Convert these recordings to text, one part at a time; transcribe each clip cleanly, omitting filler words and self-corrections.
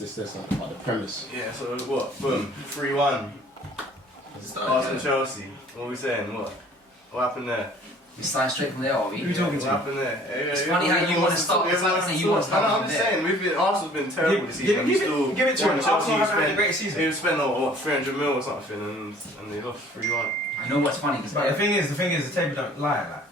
This like about the premise. Yeah, so what? Boom, 3-1. Arsenal Chelsea. What are we saying? What happened there? We started straight from there, are we? Who talking to? What happened there? It's funny how you want to start. It's like saying you want to start. I'm just saying, Arsenal's been terrible this season. Give it to them. Arsenal haven't had a great season. They spent what 300 mil or something, and they lost 3-1. I know what's funny. But the thing is, the table don't lie. Like.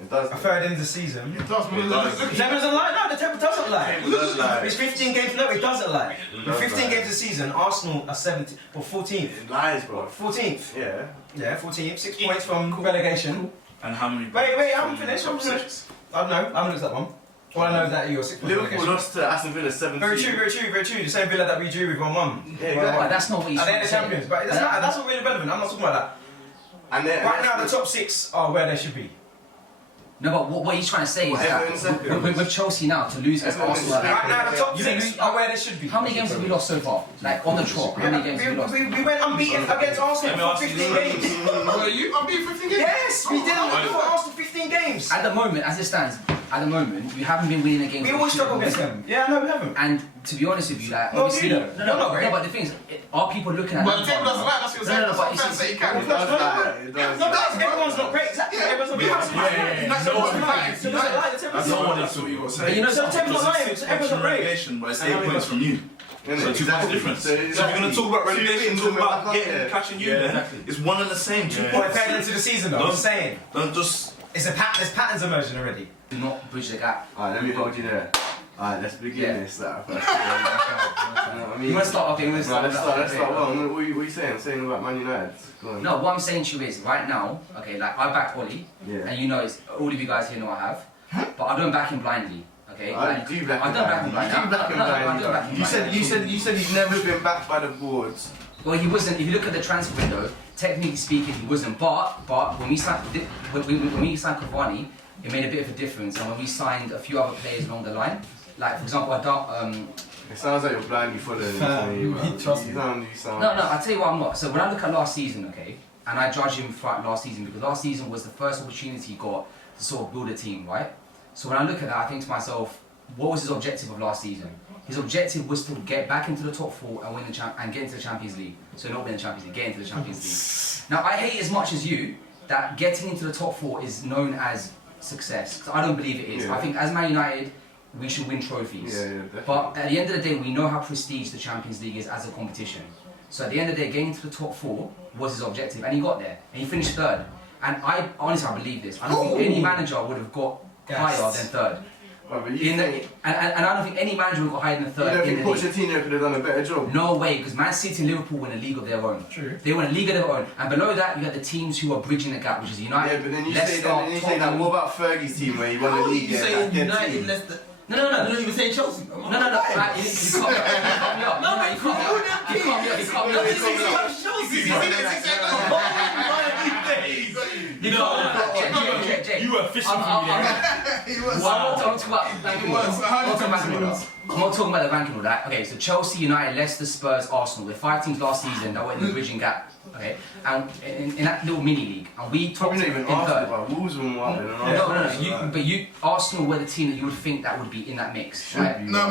It does. A third into the season. It does. The table doesn't lie. No, the table doesn't lie. The table does lie. It's 15 games. No, it doesn't lie. With 15 games a season, Arsenal are 17th or 14th. It lies, bro. 14th. Yeah. Yeah, 14th. 6 points from relegation. And how many? Wait, I haven't finished. I don't know. I haven't looked at that one. All I know is that you're 6 points. Liverpool lost to Aston Villa 17. Very true. The same Villa that we drew with 1-1. Yeah, exactly. That's not what he's And trying they're to the say. champions. But it doesn't matter. That's not really relevant. I'm not talking about that. And Right now, the top 6 are where they should be. No, but what he's trying to say is that with Chelsea now to lose against Arsenal. Right now, the top 6 are where they should be. How many games have we lost so far? Like on the trot, how many games have we lost? We went unbeaten against Arsenal for 15 games. Were you unbeaten 15 games? Yes, we did for Arsenal 15 games. At the moment, as it stands, you haven't been winning a game. We always struggle against them. Yeah, no, we haven't. And to be honest with you, like No, obviously, you don't. You're not great. no, but the thing is, are people looking at But that? the table doesn't lie, that's what you're saying. No, but That's what I'm saying. You can. It does lie. It does lie. Everyone's not great. Exactly. Everyone's not great. No one That's what you got to But say. you know, So the table's not lying. Everyone's not great. Relegation, but it's 8 points from you. So 2 points difference. So if you're going to talk about relegation, talk about getting catching you, then it's one and the same. 2 Well, points. further into the season, though. I'm saying. Don't just. There's patterns emerging already. do not bridge the gap. Alright, let me hold you there. Alright, let's begin this. You want to start off? Let's start. Let's start. Well, what are you saying? Saying about Man United? Go on. No, what I'm saying to you is, right now, okay, like I back Ollie, and you know, it's, all of you guys here know I have, but I don't back him blindly, okay? I do back I don't back him blindly. I do back him blindly. You said he's never been backed by the boards. Well, he wasn't. If you look at the transfer window, technically speaking, he wasn't. But when we signed Cavani, it made a bit of a difference. And when we signed a few other players along the line, like for example, It sounds like you're blindly following him. He trusts me. No, I'll tell you what I'm not. So when I look at last season, okay, and I judge him throughout last season because last season was the first opportunity he got to sort of build a team, right? So when I look at that, I think to myself, what was his objective of last season? His objective was to get back into the top 4 and win and get into the Champions League. So not win the Champions League, get into the Champions League. Now I hate as much as you that getting into the top 4 is known as success. Because I don't believe it is. Yeah. I think as Man United, we should win trophies. But at the end of the day, we know how prestige the Champions League is as a competition. So at the end of the day, getting into the top 4 was his objective, and he got there, and he finished 3rd. And I honestly, I believe this. I don't think any manager would have got higher than 3rd. And I don't think any manager would have got higher than 3rd. You don't think Pochettino could have done a better job? No way, because Man City and Liverpool win a league of their own. True. They win a league of their own. And below that, you have the teams who are bridging the gap, which is United, Yeah, but then you Leicester, say that. What about Fergie's team where he won the league? You saying United, Leicester? No. You don't even say Chelsea. No. You can't me up. No, you can't me up. You were fishing for me. I'm not talking about the ranking order. Okay, so Chelsea, United, Leicester, Spurs, Arsenal. We're 5 teams last season that were in the bridging gap. Okay, and in that little mini league, and we topped Probably not in even 3rd. Arsenal, but Wolves were one. No. Arsenal were the team that you would think that would be in that mix, right? No,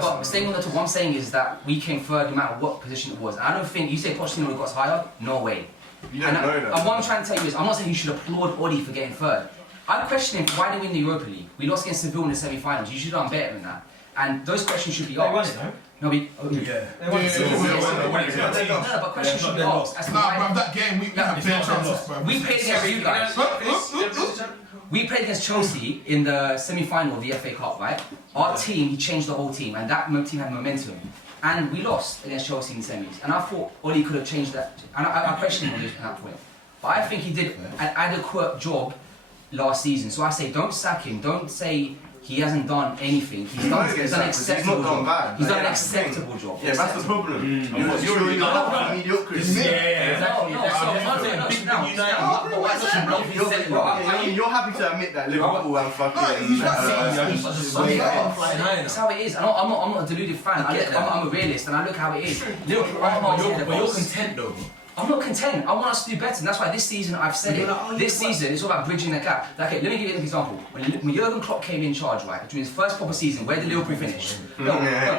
But staying on the top, what I'm saying is that we came 3rd no matter what position it was. And I don't think, you say Pochettino would have got us higher? No way. You don't know that. And what I'm trying to tell you is, I'm not saying you should applaud Odi for getting 3rd. I question him, why did we win the Europa League? We lost against Seville in the semi-finals. You should have done better than that. And those questions should be asked. No, but questions should be asked as to why. That game, we had bare chances. We played against you guys. We played against Chelsea in the semi-final of the FA Cup, right? Our team, he changed the whole team, and that team had momentum. And we lost against Chelsea in the semis. And I thought Oli could have changed that. And I questioned him on that point. But I think he did an adequate job last season. So I say, don't sack him. Don't say he hasn't done anything. He's done an acceptable job. He's done an acceptable job. Yeah, that's the problem. You're mediocrity. You're happy to admit that Liverpool and fucking. It's how it is. I'm not a deluded fan. I'm a realist, and I look how it is. Liverpool. But you're content though. I'm not content. I want us to do better, and that's why this season I've said it. This season it's all about bridging the gap. Like, okay, let me give you an example. When Jurgen Klopp came in charge, right, during his first proper season, where did Liverpool finish? He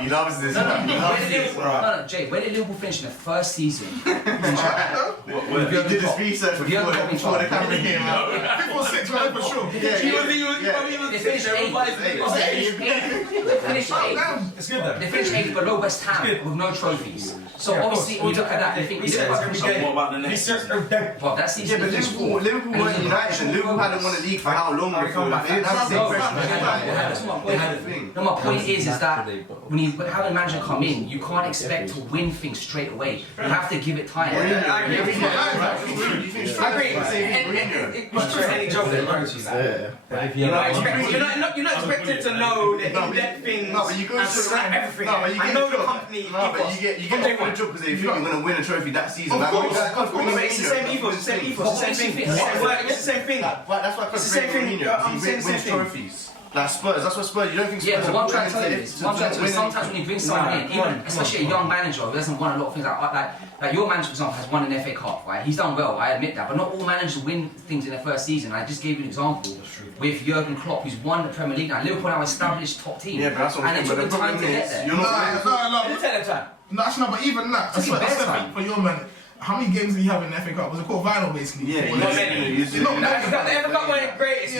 loves this. No, Jay, where did Liverpool finish in the first season? He did his research before the camera came out. People 6 for sure. They finished 8th. It's good though. They finished 8th below West Ham with no trophies. So obviously, when you look at that, you think What about the next season? well, that season. Yeah, but Liverpool weren't United, and Liverpool hadn't won a league for how long before that? They didn't have the same pressure. No, my point is that when you have a manager come in, you can't expect to win things straight away. You have to give it time. I agree. It's true. Any job that manages that. You're not expected to know the in-depth things and slap everything. I know the company. But you get offered a job because they think you're going to win a trophy that season. It's the same ethos. It's the same ethos. It's the same thing. It's the same thing. That's why It's the same thing. I'm saying the same wins thing. trophies. Like Spurs, that's what Spurs. You don't think Spurs? Yeah, but what I'm trying to tell you is, is, sometimes when you bring someone in, even especially a young manager who hasn't won a lot of things, like your manager, for example, has won an FA Cup, right? He's done well, I admit that, but not all managers win things in their first season. I just gave you an example with Jurgen Klopp, who's won the Premier League now. Liverpool now established top team, yeah, but that's what and it took them time to get there. You're not. No, actually, no, but even that, that's what I said for your man. How many games did he have in the FA Cup? Was it called vinyl basically? Yeah, not many. Not many. The FA Cup wasn't the greatest.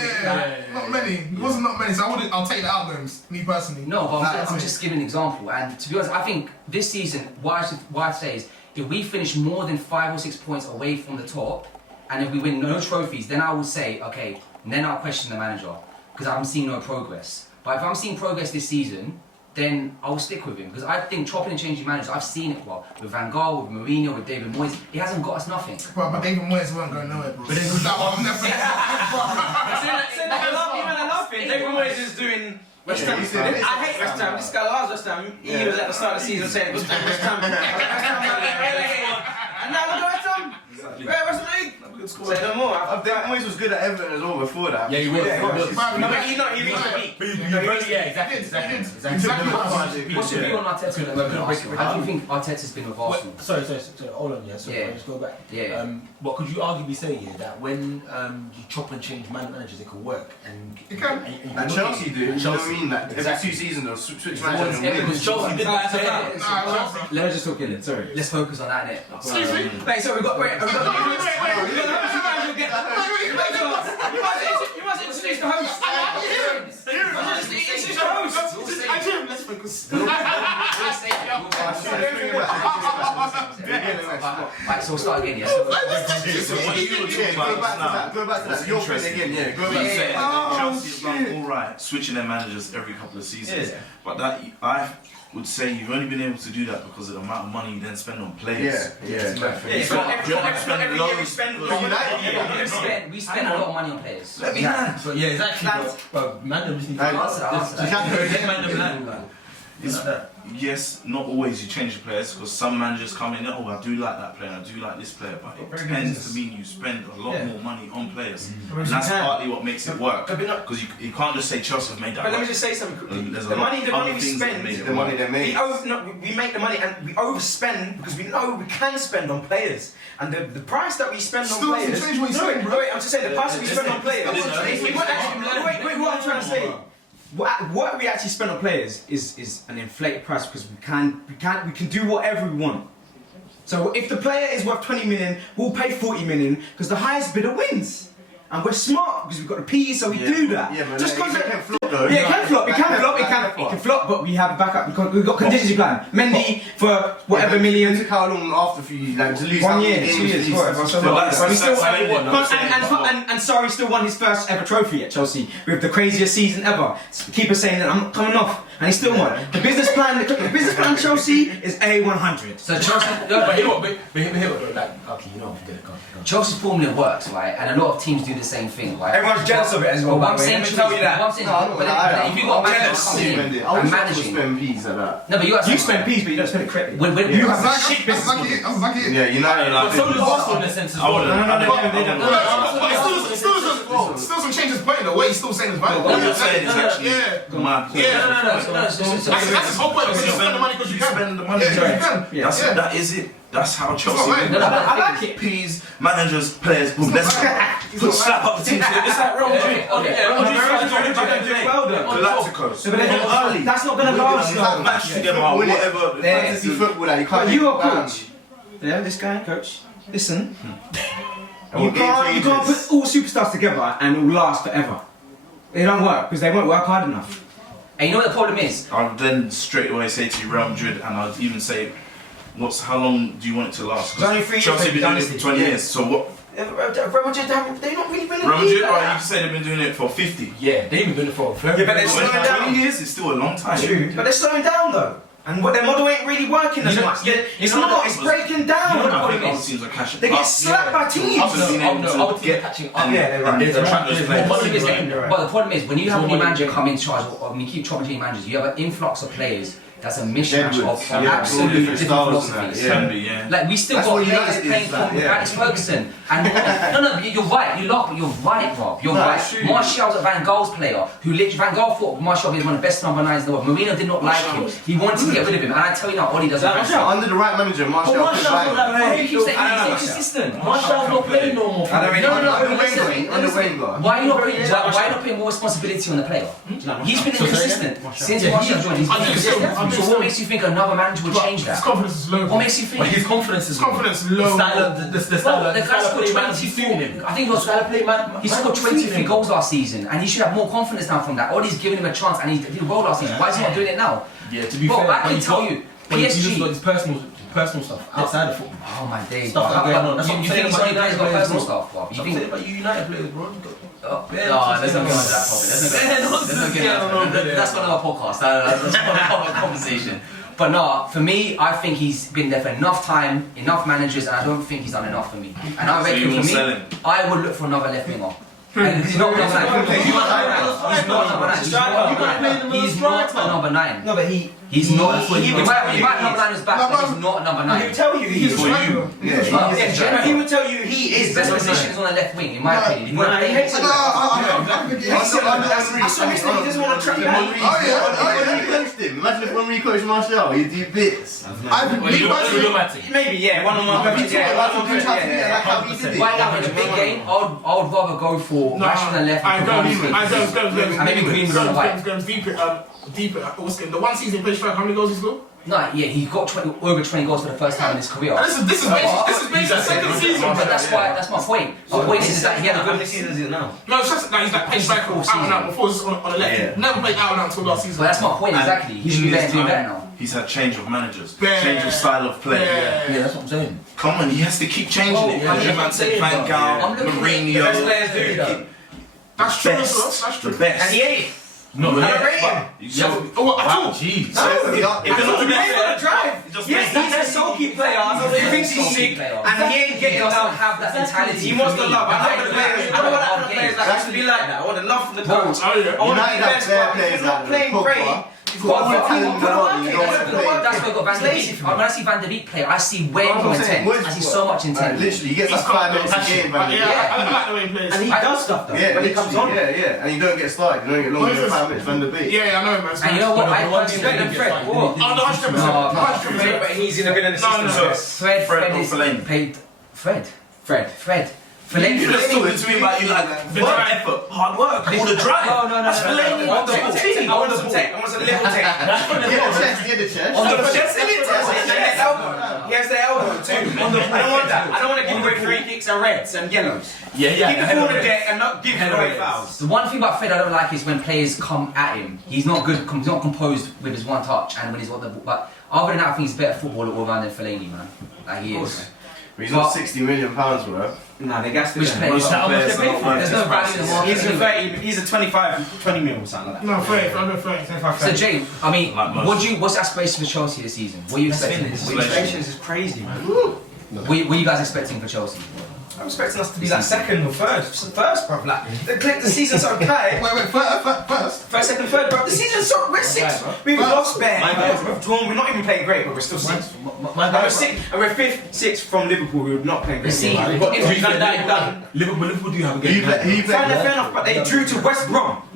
Not many. It wasn't not many. So I'll take the outcomes. Me personally. No, but I'm just giving an example. And to be honest, I think this season, what I say is, if we finish more than 5 or 6 points away from the top, and if we win no trophies, then I will say, okay, then I'll question the manager because I'm seeing no progress. But if I'm seeing progress this season, then I'll stick with him because I think chopping and changing managers, I've seen it with Van Gaal, with Mourinho, with David Moyes. He hasn't got us nothing. But David Moyes weren't going nowhere, bro. But then that one never. Even I love it. David Moyes is doing. West Ham. I hate West Ham. This guy loves West Ham. He was at the start of the season saying West Ham. And now look at West Ham. West Ham League. Say no more. Moyes was good at Everton as well before that. Yeah, he was. No, but he reached the peak. Exactly. What's your view on Arteta at the moment? Arsenal? How do you think Arteta's been with Arsenal? Sorry, hold on, let's go back. Yeah. What could you arguably say here that when you chop and change managers, it could work? And it can. And Chelsea do. You know what I mean? Like every 2 seasons they'll switch managers and win. Because Chelsea did that. Let me just talk in it. Sorry. Let's focus on that, innit? Excuse me? Wait, so we've got. Wait. You must introduce the host. Introduce the host. Let's focus. Right, so we'll start again, yeah? Go back to that. Your friend again, yeah. Go You're back. saying that Chelsea have done all right, switching their managers every couple of seasons. But that I would say you've only been able to do that because of the amount of money you then spend on players. Yeah. It's not every year we spend. We spend a lot of money on players. Yeah, exactly. But man, we need to Answer. Yes, not always you change the players because some managers come in, oh I do like that player, I do like this player, but it tends to mean you spend a lot more money on players. And that's partly what makes it work. Because you can't just say Chelsea have made that. But let me just say something quickly. There's The money we spend, The money they make. we make the money and we overspend because we know we can spend on players. And the price that we spend on players. Still change what you spend, bro. Wait, I'm just saying the price that we spend on players. Wait, what I'm trying to say. What we actually spend on players is an inflated price because we can do whatever we want. So if the player is worth 20 million, we'll pay 40 million because the highest bidder wins. And we're smart because we've got the P, so we do that. Yeah, but just because it can flop though. Yeah, it can flop, but we have a backup because we've got contingency plan. Mendy for whatever million. It took how long after for you to lose? 1 year, 2 years, whatever. And Sarri still won his first ever trophy at Chelsea with the craziest season ever. Keeper saying that I'm not coming off, and he still won. The business plan Chelsea is A100. So Chelsea, Chelsea's formula works, right? And a lot of teams do the same thing, right? Everyone's jealous of it as well. But I'm saying, Let me tell you that. If you've got managers coming in and managing, spend peas like that. no, but You spend P's, but you don't spend it correctly. You have That's like it. Yeah, you know. So does Arsenal in a sense as well. Still some changes playing the way he's still saying is vital. What you're saying is actually Yeah. No. That's his whole point. You spend the money because you can. spend the money. Yeah, you can. That is it. That's how Chelsea right. do. No, I like it. Peas, managers, players, boom. Let's slap up the team. It's like Real Madrid. Well done. Galacticos. But then that's not going to last though. Match together, whatever. Fantasy football that you can't. But you are coach. Yeah, this guy, coach. Listen, you can't put all superstars together and it will last forever. They don't work because they won't work hard enough. And you know what the problem is? I'll then straight away say to you Real Madrid, and I'll even say, how long do you want it to last? It's only 3 years. Chelsea have been doing this for 20 years, so what? Real Madrid, they're not really winning. Real Madrid, right, you can say they've been doing it for 50. Yeah, they've been doing it for. Yeah, but they're slowing down. 20 years is still a long time. True, but they're slowing down though. And what their model ain't really working as much. It's not, it's breaking down. I think other teams are cashing. They get slapped by teams. Other teams are catching up. Yeah, they're right. There's more money But right. the problem is, when you have a new manager come in charge, or when you keep chopping managers, you have an influx of players that's a mishmash of absolutely different philosophies. Can be, yeah. Like we still That's got what players United playing is for like, yeah. Alex Ferguson and no, you're right. You laugh, but you're right, Rob. You're right. Martial's a Van Gaal's player who literally Van Gaal thought Martial was one of the best number 9s in the world. Mourinho did not like him. He wanted to get rid of him, and I tell you now, Oli doesn't. Under the right manager, Martial. Martial's not that way. He keeps saying he's inconsistent. Martial's not playing no more. Under Wenger. Why are you not putting more responsibility on the player? He's been inconsistent since Martial joined. He's been inconsistent. So what makes you think another manager would change His that? confidence is low. What makes you think? His confidence is low. The style The guy scored 24. I think he scored 23 goals last season, and he should have more confidence now from that. Ollie's giving him a chance, and he did well last season. Why is he not doing it now? Yeah, to be But fair, I can tell you, He's got PSG. his personal stuff outside of football. Oh my days. Stuff that going on. That's what I'm You saying think about United's got United personal players, stuff, Bob? You I'm think? saying about you United players, bro. Let's not get on that topic. Let's not get on that. That's for another podcast. That's another conversation. But no, for me, I think he's been there for enough time, enough managers, and I don't think he's done enough for me. And I reckon for me, I would look for another left winger. And he's not number 9. He's not number 9. He's not a number 9. No, but he's not. He might number 9 is back, but he's not a number 9. he would tell you he is. He would tell you he is. His best position is on the left wing, in my opinion. He hates it. He doesn't want to track Imagine if when we coach Martial, he'd do bits. Maybe, yeah, one-on-one. Right now in a big game, I would rather go for Rashford on the left and maybe Greenwood on the right. Deeper. The one season he played strike, how many goals he scored? No, yeah, he got over 20 goals for the first time in his career. And this is basically the second season. But that's my point. My point is that he had a good season is it now? No, it's just that he's like played striker out and out before on the left. Yeah. He never played out and out until last season. But that's my point exactly. He should be doing better now. He's had change of managers, change of style of play. Yeah, that's what I'm saying. Come on, he has to keep changing it. yeah. You man said Van Gaal, Mourinho. Best players do that. That's true as well. That's true. The best. And he ain't. No, I rate him. Jeez. If you're not the He ain't got a drive. Yes, he's a sulky player. He thinks he's sick, and he ain't getting doesn't down. have that mentality. He wants the love. I know the players. I don't want the players that used to be like that. I want the love from the coach. I want to be the best. But if you're not playing great, That's why I got Van de Beek. When I see Van de Beek play, I see way more intent. I see so much intent. Literally, he gets like 5 minutes a game. I like the way he plays. and he does stuff though. Yeah, When he comes on. yeah, and you don't get started. You don't get longer than 5 minutes. Van der Beek. Yeah, I know, man. And you know what? I one personally thing that Fred. gets What? Oh, no, 100%. But he's in a good assistant. Fred is paid. Fred. You just talking to me about you like work effort, hard work, all the drive. No. That's Fellaini. I want some tech. I want some little tech. Get the chest. On the chest, he has the elbow too. I don't want that. I don't want to give away free kicks and reds and yellows. Yeah. Keep the ball on the deck and not give away fouls. The one thing about Fred I don't like is when players come at him. He's not good. He's not composed with his one touch, and when he's got the. But other than that, I think he's a better footballer all round than Fellaini, man. Like he is. He's not £60 million worth. Nah, they gas Which player? Most players There's no value in the market. He's a 30. He's a 20 mil or something like that. No, 30. So Jay, I mean, Like most. what's the aspiration for Chelsea this season? What are you expecting? His expectations is crazy, man. What are you guys expecting for Chelsea? I'm expecting us to be like second or first, bruv. Like the season's okay. Wait, first. First, second, third, bruv. The season's so we're sixth. We've lost bare. We've drawn. We're not even playing great, but we're still sixth. We're sixth, and we're fifth, sixth from Liverpool. We're not playing great. See, Liverpool do have a game. Fair enough, but they drew to West Brom, who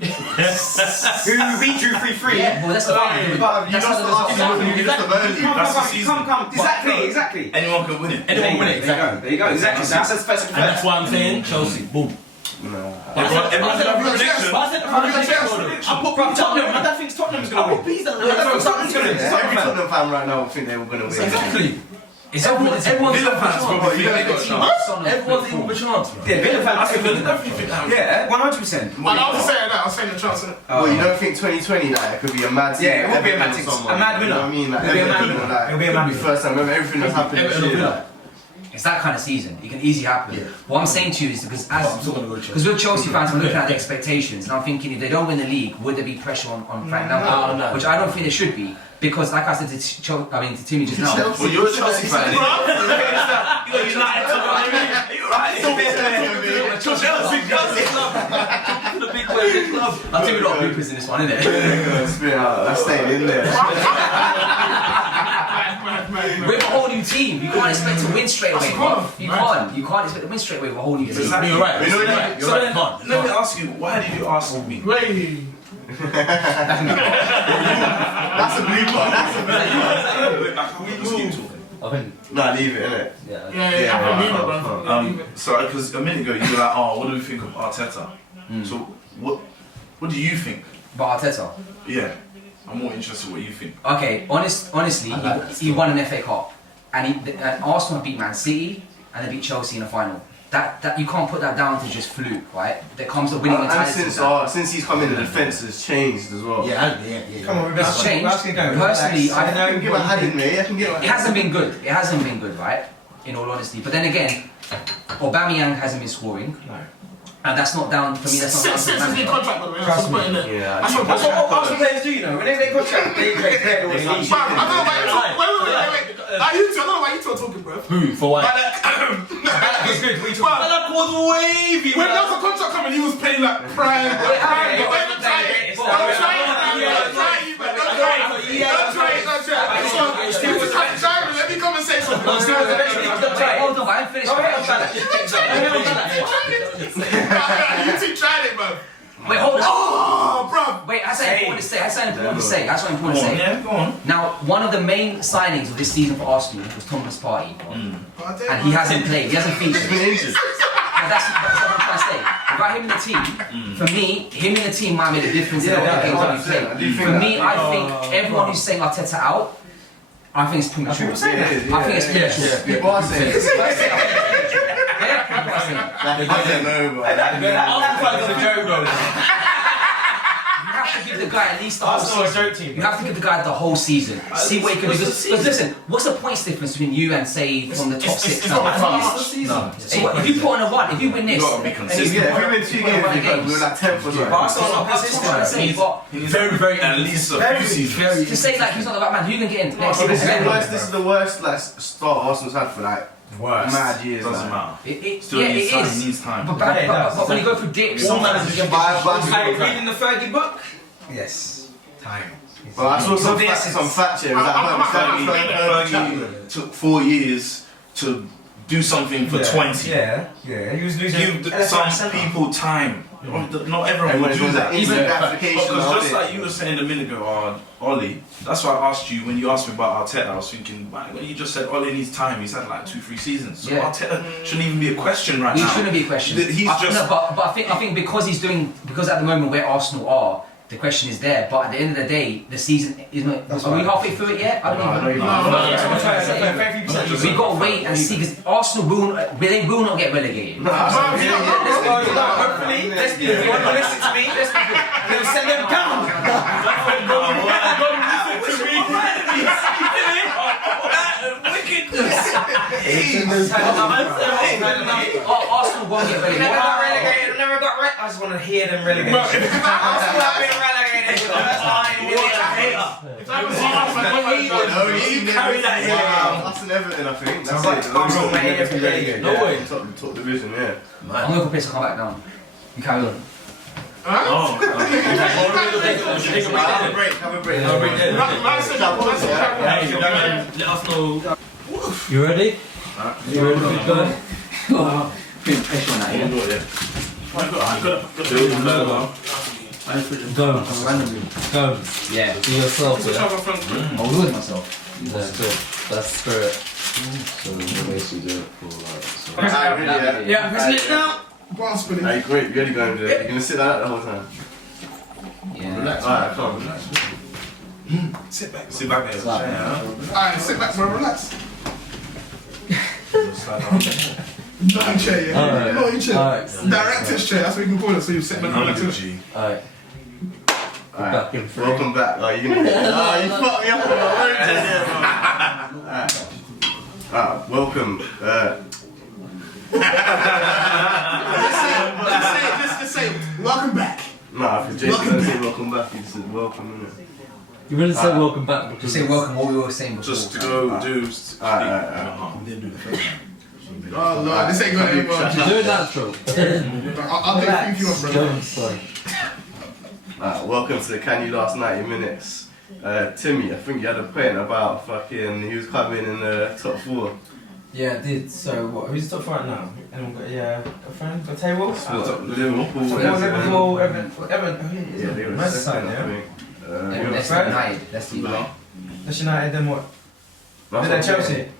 we drew 3-3. Yeah, well, that's the thing. But you lost the Arsenal. You lost the Burnley. That's the season. Come. Exactly. Anyone can win it. Anyone win it. There you go. Exactly. So that's first, second, And third. that's why I'm saying Chelsea. Boom. Everyone's got a prediction. I put Tottenham. I don't think Tottenham's going to win. Tottenham's going to win. Every Tottenham fan right now will think they were going to win. Exactly. It's everyone's Villa fans, bro, you think they got a chance? Everyone's even a chance. Yeah, Villa fans. I definitely think that. Yeah, 100%. I was saying that. I was saying the chance. Well, you don't think 2020 like it could be a mad season? Yeah, it would be a mad Everton or season. someone, A mad you know winner. what I mean? Like, It'll be a mad Everton, winner. like, It'll be a could mad be winner. first time. Remember everything that's happened this year. Like, It's that kind of season. It can easily happen. Yeah. What I'm saying to you is because I'm still going to go to Chelsea. we're Chelsea fans, we're looking at the expectations, and I'm thinking if they don't win the league, would there be pressure on Frank Lampard? No. Which I don't think there should be, because like I said to Timmy just now. Well, you're a Chelsea fan. You're United. Chelsea club. The big boy, big club. I'll tell you a lot of bloopers in this one, innit? That's staying in there. We're a whole new team. You can't expect to win straight away. You can't expect to win straight away with a whole new team. Exactly. You're right. You're You're right. right. So then, let me ask you, why did you ask me? Wait. That's a blooper. That's a blooper. Nah, leave it, innit? Yeah, I can leave it, bro. Sorry, because a minute ago you were like, oh, what do we think of Arteta? So what do you think? But Arteta. Yeah, I'm more interested in what you think. Okay, honestly, he won an FA Cup, and Arsenal beat Man City, and they beat Chelsea in the final. That you can't put that down to just fluke, right? There comes a winning mentality. And since he's come in, the defence has changed as well. Yeah. Come on, It's changed. Personally, I can give a hand in there. I can get. It hasn't been good. It hasn't been good, right? In all honesty. But then again, Aubameyang hasn't been scoring. No. And that's not down for me. That's not down to the Since his manager. contract, by the way. Trust me. Yeah. That's what Arsenal players do, you know. When they contract, they play all the I don't know why you talk. Wait. You two, I don't know why you two are talking, bro. Who? For what? It's good. We talk. Balak was wavy, When there was a contract coming, he was playing like prime. Don't try it. Let me come and say something. Hold on, I haven't finished. You two tried it, bro. Wait, hold on. Oh, bro. Wait, that's something important to say. That's something important to say. That's what I'm important to say. Yeah, go on. Now, one of the main signings of this season for Arsenal was Thomas Partey, and he hasn't played. He hasn't featured. He's been injured. And that's what I'm trying to say. Without him in the team, for me, him in the team might make a difference in all the games that we play. For me, I think everyone who's saying Arteta out, I think it's premature. I think it's premature. People are saying it. Yeah, people are saying it. Like, I don't know, bro. You have to give the guy at least the whole Arsenal are a season. joke team. You have to give the guy the whole season. See what he can do. Because listen, what's the points difference between you and say from the top six? It's not my fault. So what, if you put on a one, if you win this, You gotta be consistent. Yeah, if we win 2 games, we were like 10th or something. Arsenal not consistent. But Very At least a few seasons. to say like he's not the right man, who can get in next This is season? the worst. This is the worst like start Arsenal's had for like mad years. Doesn't Like. matter. Yeah, Still it needs time. is. He needs time. But when you go through dips, All managers get Are you reading the Fergie book? Yes. Time. But I saw some facts here. It was like Fergie took 4 years to do something for 20. Yeah. He was losing. Give some people time. Not everyone will do that. Easy Because gratification. just like you were saying a minute ago, Ollie, that's why I asked you, when you asked me about Arteta, I was thinking, when you just said Ollie needs time, he's had like 2-3 seasons. So Yeah. Arteta shouldn't even be a question right he now. shouldn't be a question. He's just... No, but I think because at the moment where Arsenal are, the question is there. But at the end of the day, the season is not. Are we halfway through it yet? I don't even know. That's what I'm trying to say. We've got to wait and see because Arsenal they will not get relegated. Hopefully, let's be real. Listen to me. Let's be real. They'll send them down. Arsenal won't get relegated. Never got relegated. I just want to hear them relegated. Arsenal have been relegated for the first time. If I was Arsenal, carry that here. Wow, us and Everton, I think. That's it. Arsenal, mate, every day. No way. Top division, yeah. I'm going for place to come back down. You carry on. huh? Have a break. Have a break. Let us know. You ready? You ready to be going? Putting pressure on that, yeah? Go. Randomly. Go. Yeah. Be yourself. Yeah? I'll lose myself. That's good. That's spirit. So we basically do it for like. So. Alright, ready, yeah? Yeah, pressing it now. Bar spinning. Hey, great. You ready going to do it? You're going to sit like that the whole time? Yeah. Relax. Alright, come on. Sit back. Sit back there. Alright, sit back, bro. Relax. Nothing chair, yeah? Alright. No, chair. Alright. Director's chair, that's what you can call it. So you sit back and relax. Alright. Alright. Back in three. Welcome back. Oh, you're gonna you fucked me up on my word. Alright, welcome. Just say, welcome back. Nah, if Jason Welcome don't say back. welcome back, he said welcome, innit? You really say welcome back Just because say welcome, what we were saying before. Just to go do. Alright. Didn't do the first time. Oh Lord, this ain't going anywhere. do it natural. I'll do it if you want, Go bro. on, sorry. Welcome to the Can You Last 90 Minutes. Timmy, I think you had a point about fucking, he was coming in the top 4. Yeah, I did. So what? Who's the top right now? Anyone got a friend? Got a table? Liverpool, Liverpool, Everton. Yeah, they were Nice second, side, I yeah. think. Let's Right. United. Let's do United. That's United. Then what? That's Then what I'm Chelsea. saying.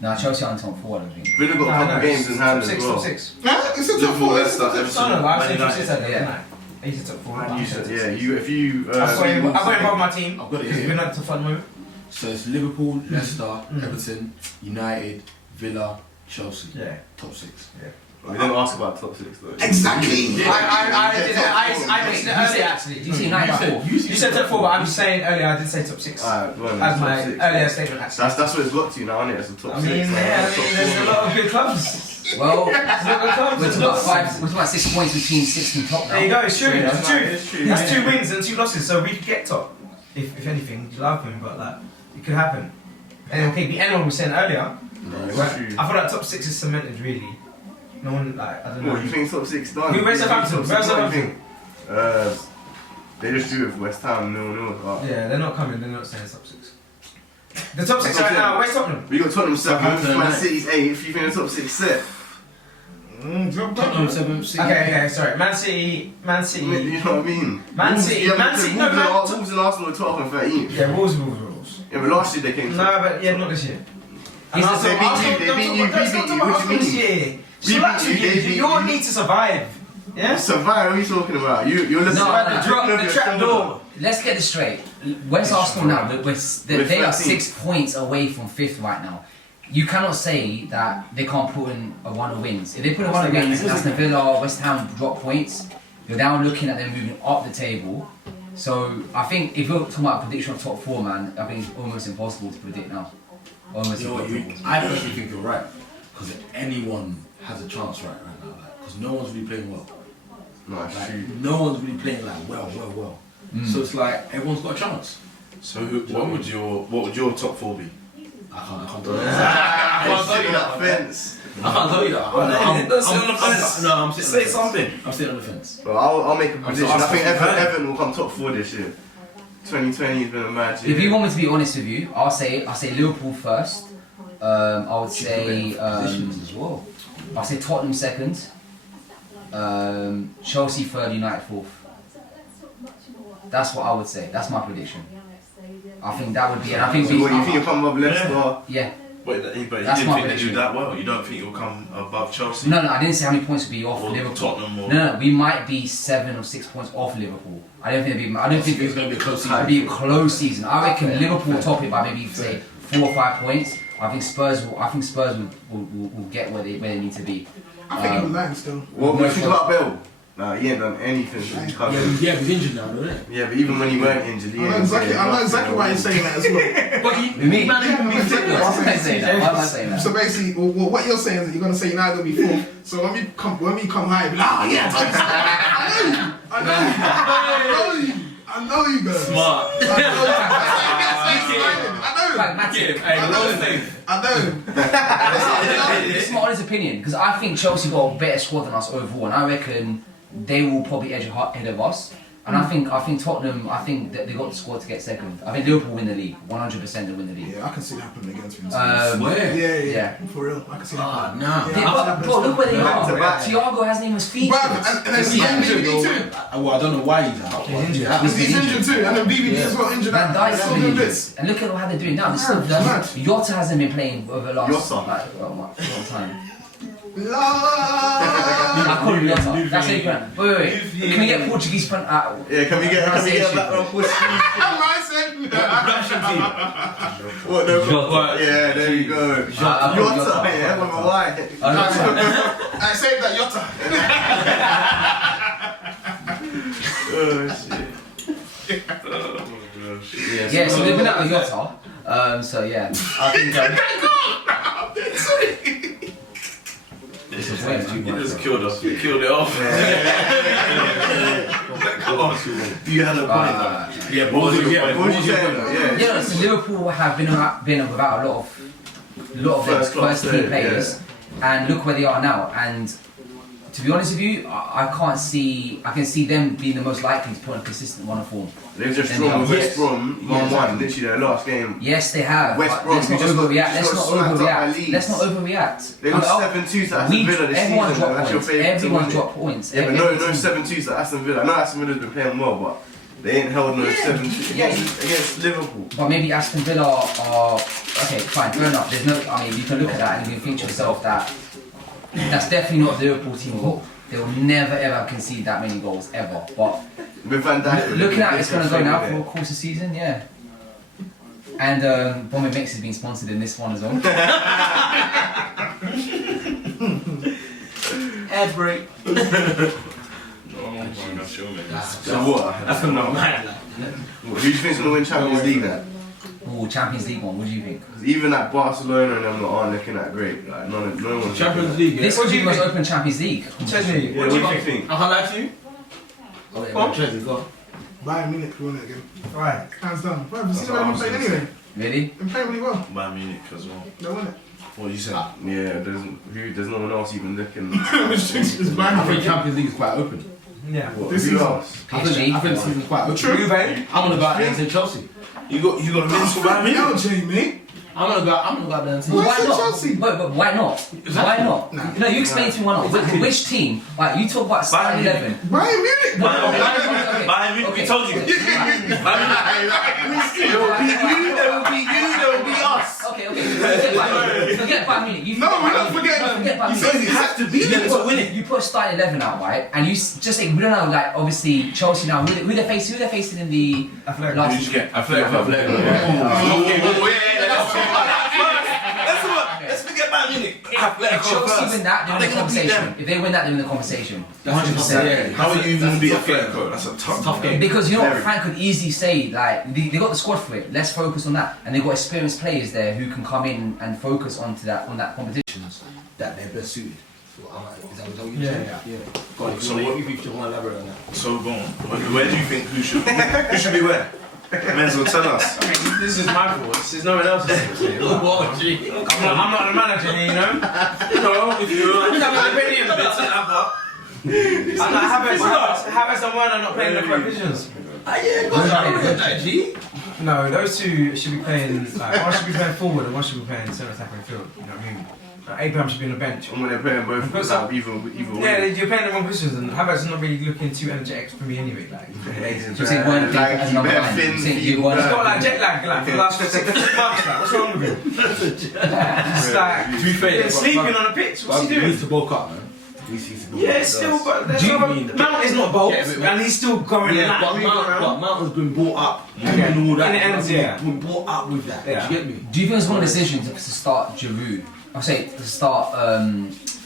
No, Chelsea on top 4, I don't think. Villa got a couple games in hand as Top well. 6. Huh? It's a top 4. It's a top Liverpool, 6. No, no, I said Man top 6 United. there, Yeah. didn't I? He's a top 4. You said, yeah, if you. I've got involved my team. I've got it Because here. we're not to fun moment. So it's Liverpool, Leicester, Everton, United, Villa, Chelsea. Yeah. Top 6. We didn't ask about top 6 though. Exactly. I mentioned it earlier actually. Did you say United? You said top 4, but I'm saying earlier I did say top 6. Alright, well, As top my 6. earlier statement actually. That's what it's got to now, isn't it? It's a top I 6. mean, now, yeah, top there's a 4. lot of good clubs. Well, There's a lot of clubs. we're talking about 5, we're talking about 6 points between 6 and top now. There you go, it's true. It's true. It's true. That's 2 wins and 2 losses, so we could get top. If anything, you love him, but like, it could happen. And okay, the anyone was saying earlier, It's true. I feel like top 6 is cemented really. No one, like, I don't know. What, you think top 6 done? Who, where's Southampton? Top Where's 6 done, you Southampton? think? They just drew with West Ham, no. Yeah, they're not coming, they're not saying top 6. The top 6 right now, where's Tottenham? We got Tottenham 7th, Southampton Man ninth. City's 8th, you think the top 6 set? Tottenham 7, 6. Okay, sorry. Man City. You know what I mean? Man City. Man City. No, Wolves and Arsenal were 12th and 13th. Yeah, rules. Yeah, but last year they came No, but yeah, not this year. They beat you, what do you mean? We beat you, You all need to survive. Yeah? Survive, what are you talking about? You're listening No, to The trap door. Let's get this straight. Where's Arsenal now? They are 13. 6 points away from 5th right now. You cannot say that they can't put in a 1 of wins. If they put in 1 of wins, Aston Villa, West Ham drop points, you're now looking at them moving up the table. So I think if you're talking about prediction of top 4, man, I think it's almost impossible to predict now. Almost You know what, impossible. I personally think you're right. Because anyone has a chance right now. Because no one's really playing well. No, Like, shoot. no one's really playing like well. So it's like everyone's got a chance. So what would your top 4 be? I can't tell you. I see that fence. I can't tell you that. Don't sit on the fence. No, I'm sitting Say on the fence. something. I'm sitting on the fence. Well, I'll make a prediction. I think asking for Everton will come top 4 this year. 2020 has been a mad year. If you want me to be honest with you, I'll say Liverpool first. I would say Positions as well. I'll say Tottenham second. Chelsea third, United fourth. That's what I would say. That's my prediction. I think that would be. And I think So what, you think you'll come above Leicester? yeah. But you That's didn't my think they prediction. do that well. You don't think you'll come above Chelsea? No, I didn't say how many points would be off Or Liverpool. Tottenham or- No, we might be 7 or 6 points off Liverpool. I don't think it'd be. I don't think It's going to be a close it'd season. be a close season. I reckon Liverpool will top it by maybe say 4 or 5 points. I think Spurs will get where they need to be. I think he was lying still. What do you think about Bell? Nah, he ain't done anything since he come in. Yeah, he's injured now, isn't it? Yeah, but even when he weren't injured, he I know ain't exactly, saying I know nothing. exactly why you're saying that as well. But he, Me? man, even Yeah, be fit yeah. though. Why am I saying that? Why am I saying that? So basically, well, what you're saying is that you're gonna say United will be 4th. So when we come high, you'll be like, oh yeah, I know you. know you guys. Smart. I know. Pragmatic. Hey, roll safe. I know. This is my honest opinion, because I think Chelsea got a better squad than us overall, and I reckon they will probably edge ahead of us. And I think Tottenham, I think that they got the squad to get second. I think Liverpool win the league, 100% they win the league. Yeah, I can see that happening against me. Where? Yeah. For real, I can see that happening. Nah. But look where they Back to are. back. Thiago hasn't even featured. And then BVD too. Well, I don't know why he's out. He's injured. He's injured too, and then BVD as well injured. Van Dijk's That's been all injured. bits. And look at how they're doing now. This stuff mad. Jota hasn't been playing over the last Jota. long time. I La. call him Jota. That's it. Wait. Can we get Portuguese front? Yeah, can we get a background push? I said. What the fuck? Yeah, there you go. Jota. Jota, yeah, with a Y. I saved that Jota. Oh shit. Yeah, so they've been out with Jota. So yeah, I think. This is way too You much. just killed us. You killed it off. Come on. You had a point. Yeah, what was you saying? Yeah. Yeah, so Liverpool have been without a lot of their first team players, and look where they are now. And to be honest with you, I can see them being the most likely to put a consistent run of form. They've just drawn with West Brom 1-1, literally their last game. Yes, they have. West but Brom, let's not who just got- overreact. just got smacked up by Leeds. Let's not overreact. They got 7-2 to Aston Villa this season. Everyone's dropped That's your points. favourite to Everyone's win it. dropped points. Yeah, but no 7-2 to Aston Villa. I know Aston Villa's been playing well, but they ain't held no 7-2 against Liverpool. But maybe Aston Villa are okay. Fine, fair enough. There's no. I mean, you can look at that and you can think to yourself that that's definitely not the Liverpool team of old. They will never ever concede that many goals ever. But With Van Dijk, looking at it's going to go now for a course of season, yeah. And Bomber Mix has been sponsored in this one as well. Ad break. So what? That's not mad. Who do you think's gonna win Champions League then? Oh, Champions League one. What do you think? 'Cause even that Barcelona and them aren't looking that great. Like no one. Champions League, yeah. This would be the most open Champions League. Chesney, What do you think? I can't lie to you. Oh, yeah, What? Chelsea, go on. Bayern Munich won it again. Right. Hands down. Bro, you see That's the way what they're I playing was anyway. Really? They're playing really well. Bayern Munich as well. They won it. What you said? Yeah, there's no one else even looking. It's Bayern I think Munich. Champions League is quite open. Yeah. What, This who season. else? I think the season's quite open. True. Juve. I'm gonna go out there and say Chelsea. You got a minute for Bayern Munich? Hell, Jamie. I'm gonna go out there and say Well, Why why is it not? Chelsea? But why not? Why not? Nah. No, you explain to me why not. Which team? Like you talk about starting Bayern 11. Bayern Munich. Bayern Munich, we told you. They'll be you, they'll be us. Okay. Forget Bayern Munich. You No, forget we're Bayern not Munich. forgetting. Forget Bayern You Munich. said you have to beat them to win it. You put a starting 11 out, right? And you just say we don't know. Like obviously Chelsea now. Who they're facing in the Athletic. last. Who'd you get? I feel Let's forget Bayern Munich. If Chelsea win that, they're in the conversation. If they win that, they're in the conversation. 100%. How are you even beat Atletico? That's a tough game. Because you know what Very. Frank could easily say, like they got the squad for it. Let's focus on that, and they've got experienced players there who can come in and focus on that competition. that they're best suited. So, is that what you Yeah. Go on, So if what- you want to elaborate on that. So go on. Where do you think who should be where? Menzel, tell us. This is my fault. This is no one else's fault. I'm not the manager here, you know? No, if you I'm not opinion bits and that, but I'm not Havertz and Werner not playing the correct positions. No, those two should be playing, like, one should be playing forward and one should be playing centre attack midfield, you know what I mean? Abraham should be on the bench. And when they're playing both, Because either Yeah, way. you're playing the wrong positions and Havertz is not really looking too energetic for me anyway, like. You say one thing as number nine. You say you want. He's got like jet lag, like, for the last 6 months, like, what's wrong with him? It's like, To be fair, he's sleeping on a pitch, what's he He doing? needs to bulk up, man. He needs to bulk Yeah, up. still, but there's Do you no, mean- Mount is not bold, Yeah, but- and he's still going Yeah, like, but moving Mount around. has been brought up Okay. and all that. In the ends, yeah. Been brought up with that. Yeah. Do you get me? Do you think it's one decision to start Giroud? I say to start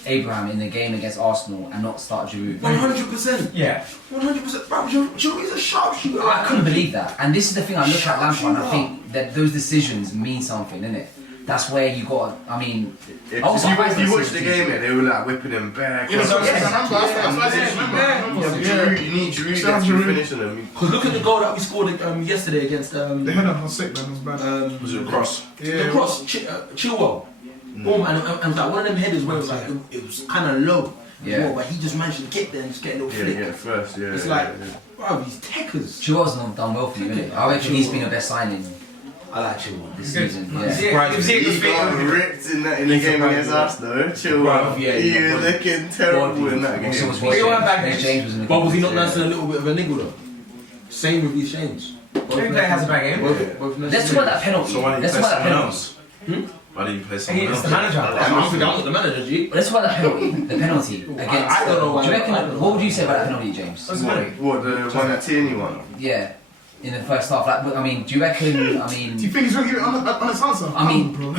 Abraham in the game against Arsenal and not start Giroud. 100%. Yeah. 100%. Bro, Joey's a sharpshooter. I couldn't believe that. And this is the thing I look at Lampard and I think that those decisions mean something, innit? that's where you got. I mean, If I was surprised you to watch see the the game, they were like whipping them back. You know, so You need Giroud to actually finish on them. Because look at the goal that we scored yesterday against. The header was sick, man. It was bad. Was it a cross? The cross, Chilwell. Boom, and like one of them headers where it was like it was kind of low. Yeah. Well, but he just managed to get there and just get a little flick. Yeah, first, yeah. It's like, bro, these techers. Chilwell's not done well for you, innit? I reckon he's been the best signing I like Chilwell. this season. Yeah. He got ripped in the game against us though. Chilwell. Yeah, He was looking terrible in that Also game. was Reece James was in the But was he game. not nice and a little bit of a niggle though? Same with Reece James. Every player has a bad game. Let's talk about that penalty. So why didn't Let's you talk play about that someone penalty. else? Why didn't you play someone It's else? the manager. I think I was the manager, G. Let's talk about that penalty. The penalty against. I don't know why. Do you reckon, what would you say about that penalty, James? What, the one that Tierney won? Yeah, in the first half. Like, I mean, do you reckon? I mean, Do you think he's gonna give it on his answer? I mean, bro.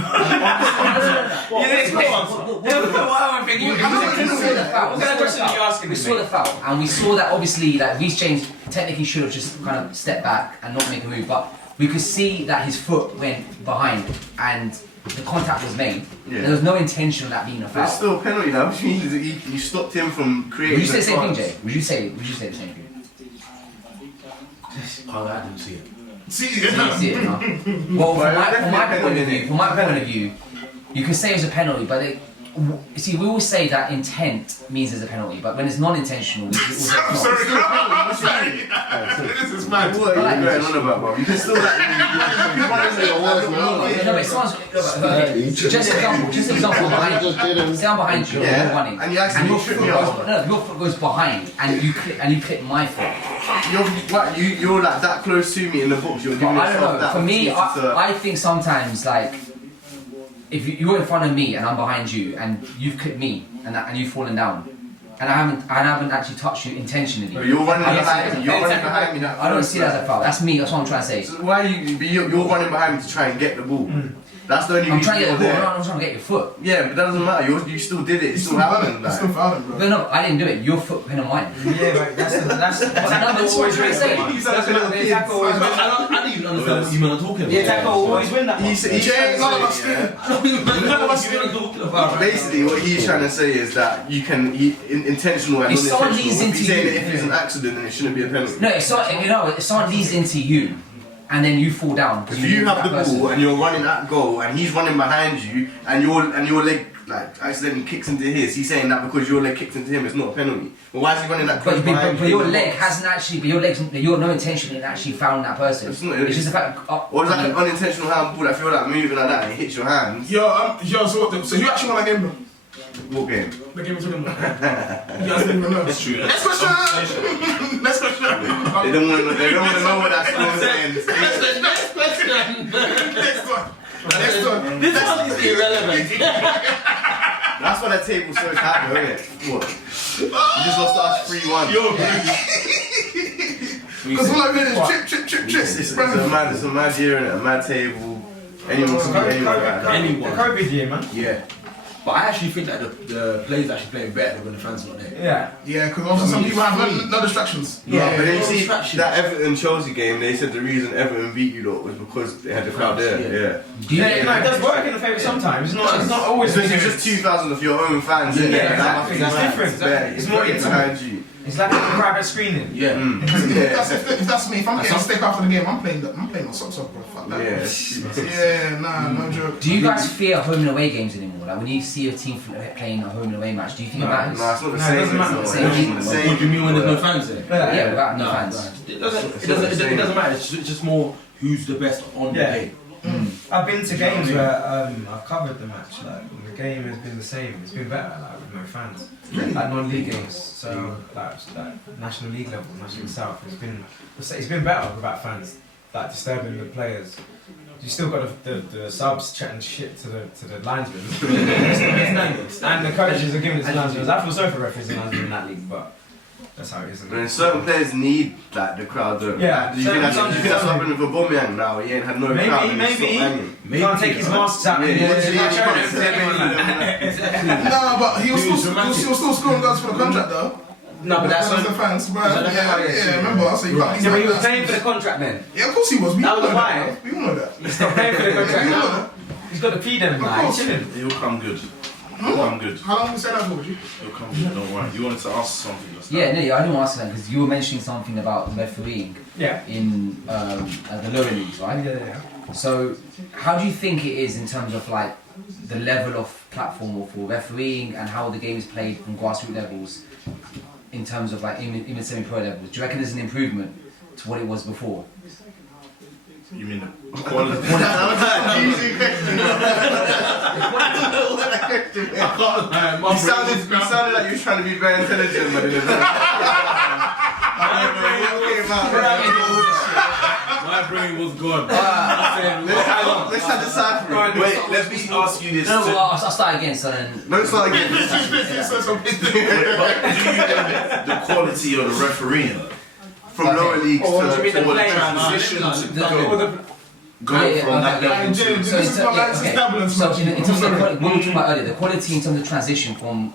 We saw the foul, and we saw that obviously that Reece James technically should have just kind of stepped back and not make a move, but we could see that his foot went behind and the contact was made. Yeah. There was no intention of that being a But foul. it's still a penalty now, which means that you stopped him from creating. Would you say the same thing, chance. Jay? Would you say the same thing? Oh, I didn't see it. See, You see it, no? Well, from my point of view, you can say it's a penalty, but see, we always say that intent means there's a penalty, but when it's non-intentional, we it's I'm not. sorry. I'm sorry. This is mad. What are you going on about, bro? You can still like. No, but someone's just example behind you. Say I'm behind you, you're running, And you actually your trip foot me goes, up. no, your foot goes behind, and you clip my foot. You're like that close to me in the box. You're But giving I don't yourself know. that For me, opportunity to- I think sometimes like if you're in front of me and I'm behind you and you've clipped me and you've fallen down. And I haven't actually touched you intentionally. But you're running I don't behind see me. it. You're running behind me. I don't see it as a foul. That's me. That's what I'm trying to say. So why are you're running behind me to try and get the ball? That's the only I'm reason trying to get you're the ball. there. I'm trying to get your foot. Yeah, but that doesn't matter. You still did it. It still happened. It's still valid, bro. But no, I didn't do it. Your foot pin on mine. Yeah, but that's No, but that's what I'm trying to say. the attacker always win. I don't even understand what you men are talking about. The attacker always win that. James, none of us do. I don't even know what you men are talking about. Basically, what he's trying to say is that you can intentional and If someone unintentional. leads If into he's saying you- that if it's an accident, then it shouldn't be a penalty. No, if someone leads into you, and then you fall down. If you have the ball and you're running at goal and he's running behind you and your leg like accidentally kicks into his, he's saying that because your leg kicked into him, it's not a penalty. But why is he running that close behind But you? your leg hasn't actually. But your no intention in actually fouling that person. It's not- It's just the fact. Or it's like an unintentional handball that feel like moving like that and it hits your hands. Yo, so you actually won that game, bro? What game? The game we're talking about. You guys didn't even know. That's true. Next question. Next question. They don't want to know what that score ends. Next question. Next one. Next one. This one is irrelevant. That's why that table's so tight, though, isn't it? What? You just lost to us 3-1. Because all I mean is trip. It's a mad year, innit? A mad table. Anyone can beat anyone right now. Anyone. The COVID year, man. Yeah. But I actually think that the players actually playing better when the fans are not there. Yeah. Yeah, because also some people have no distractions. Yeah, but then you no see distractions. that Everton-Chelsea game, they said the reason Everton beat you lot was because they had the crowd there. Yeah. Do you, Yeah, no, it does work in the favour sometimes. It's not always. Especially if it's just 2,000 of your own fans in there. Yeah, exactly. That's different. Exactly. It's more intimate. behind you. It's like a private screening. Yeah. If that's me, if I'm getting a steak after the game, I'm playing on socks off, bro. Fuck that. Yeah, nah, no joke. do you guys fear home and away games anymore? Like when you see a team playing a home and away match, do you think it matters? Nah, it's not the No, same. it doesn't matter. It's Same. not the What same. do you mean when there's no fans there? Yeah, without no fans. It doesn't matter. It's just more who's the best on the Yeah. day. I've been to games where I've covered the match. Like the game has been the same. It's been better, like with no fans. Like non-league games. So like national league level, national south. It's been better without fans. Like disturbing the players. You still got the subs chatting shit to the linesmen. And the coaches are giving it to linesmen. I feel sorry for referees and linesmen in that league, but that's how it is. But certain players need like the crowd though. Yeah, Do you think that's some- what happened with Aubameyang now? He ain't had no Maybe, crowd. and he maybe. stopped banging. He can't take his masks out Yeah, anymore. yeah, He's yeah, not yeah, showing yeah, it to anyone. yeah. Nah, but he was He was still dramatic. scoring goals for the contract though. No, but that's the not. fans, bro. that's how it is. Yeah, remember? So you can't. Yeah, but he was paying for the contract then. Yeah, of course he was. We That all was know why. that. We all know that. He's not paying for the We contract all know now. that. He's He's got the P then, Of man. course. He's chilling. He'll come good. He'll come good. How long we say that for? You? He'll come good. Don't worry. You wanted to ask something just now. Yeah, no, I didn't want to ask that because you were mentioning something about refereeing Yeah. in the lower leagues, right? Yeah. So, how do you think it is in terms of like the level of platform for refereeing and how the game is played from grassroots levels in terms of like even semi-pro levels? Do you reckon there's an improvement to what it was before? You mean the quality? Easy question. You sounded like you were trying to be very intelligent, but it was My brain was gone. let's have the cipher. Wait, let me ask you this. No, well, I'll start again. So then, No, it's not again. Do you know the quality of the refereeing From lower leagues Or do you mean to the or the players? transition to Yeah, go from that yeah, level James, to? this is my man's establishment. So in terms of what we were talking about earlier, the quality in terms of transition from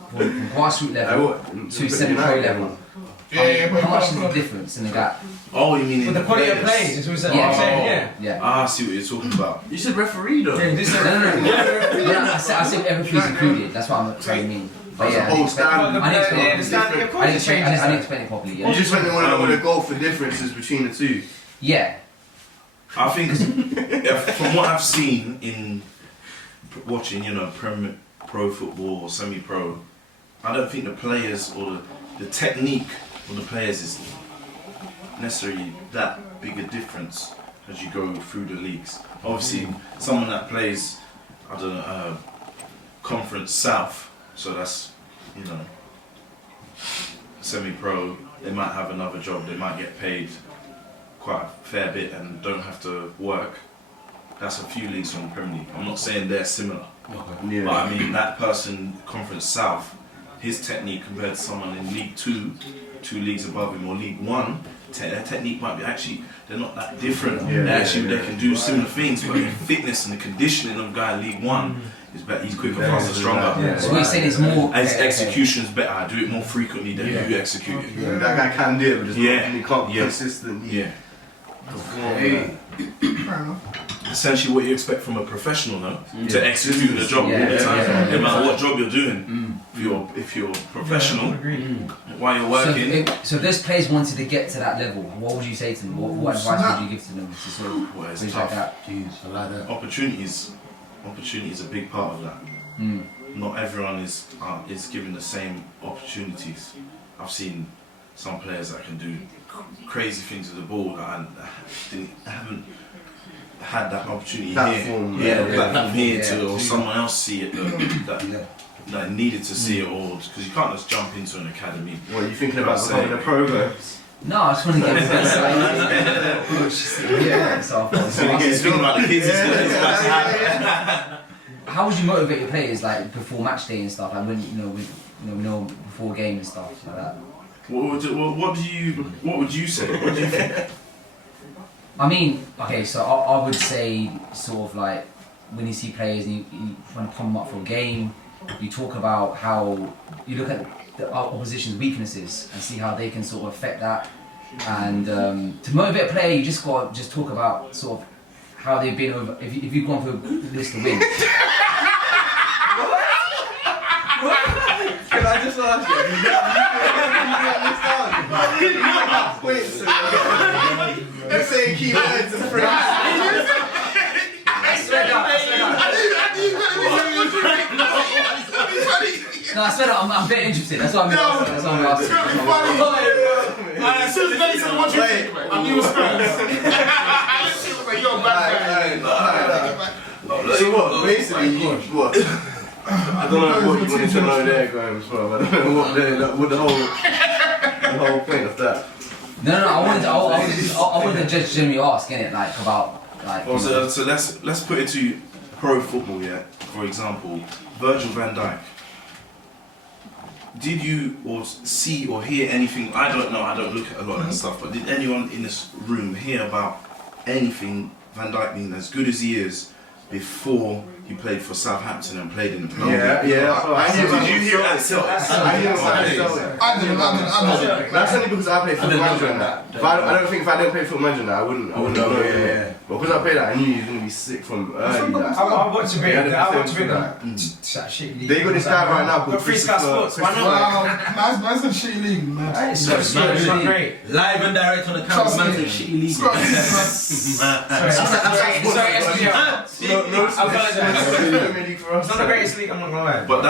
grassroots level to semi-pro level. How much is the difference in the gap? Oh, you mean in But the quality of plays is what I'm Yeah. saying, yeah. Yeah. Ah, I see what you're talking about. You said referee though. Yeah, this is No. Yeah, I said everything's included. That's what I'm trying to mean. But That's yeah, a whole standard. I didn't explain Yeah, the standard, of I course, it didn't changes. explain it properly. You Yeah. just went and want to go for differences between the two. Yeah. I think from what I've seen in watching, pro football or semi-pro, I don't think the players or the technique of the players is necessarily that big a difference as you go through the leagues. Obviously, someone that plays, I don't know, Conference South, so that's, semi-pro, they might have another job, they might get paid quite a fair bit and don't have to work. That's a few leagues from the Premier League. I'm not saying they're similar, but I mean that person, Conference South, his technique compared to someone in League 2, 2 leagues above him, or League 1, their technique might be they're not that different. They can do similar things, but the fitness and the conditioning of a guy in League 1 is better. He's quicker, faster, stronger. So what you're saying is more. His execution is better. I do it more frequently than you execute it. Yeah, that guy can do it, but just he can't consistently. Yeah. Fair enough. Essentially what you expect from a professional now to execute the job all the time. No matter what job you're doing. If you're professional, while you're working. So if those players wanted to get to that level, what would you say to them? What advice would you give to them to sort of It's things tough. like that? Jeez, I like that. Opportunity is a big part of that. Not everyone is given the same opportunities. I've seen some players that can do crazy things with the ball that I haven't had that opportunity Platform, or someone else see it that needed to see it, or because you can't just jump into an academy. What are you thinking about becoming a pro though? No, I just want to get the best Speaking about the kids, it's about to happen. How would you motivate your players like before match day and stuff? Like when before game and stuff like that. What would you say? What do you think? I mean, okay, so I would say sort of like when you see players and you want to pump them up for a game, you talk about how you look at the opposition's weaknesses and see how they can sort of affect that. And to motivate a player, you just got to talk about sort of how they've been over. If you've gone through a list of wins. Can I just ask you? Wait, so you're saying key words and phrases. I swear that. No, I swear that I'm very interested. That's what I'm asking. That's what I'm asking. It's gonna be funny. As soon as Benny said, what you think? I knew it was Spurs. I literally was like, yo, bad guy. So what? Basically, what? I don't know what you wanted to know there, Graham, as well. I don't know what the whole point of that. No. I wanted to just generally ask, innit, like about like. So let's put it to pro football, yeah. For example, Virgil van Dijk. Did you see or hear anything? I don't know. I don't look at a lot of that stuff. But did anyone in this room hear about anything Van Dijk being as good as he is before he played for Southampton and played in the Premier League? Did you hear that? I didn't. That's only because I play Football Manager and that. I don't think if I didn't play Football Manager and that, I wouldn't know. But because I played that, I knew he was going to be sick from early. Like, I watched a bit. I watched a bit. That Shit league. They got this guy right now called Got free Sky Sports. Why not? Wow, man's in shitty league, man. It's not great. Live and direct on the camera, man's in shitty league. Sorry, SPL. No, I apologize. It's not the greatest league, I'm not gonna lie. But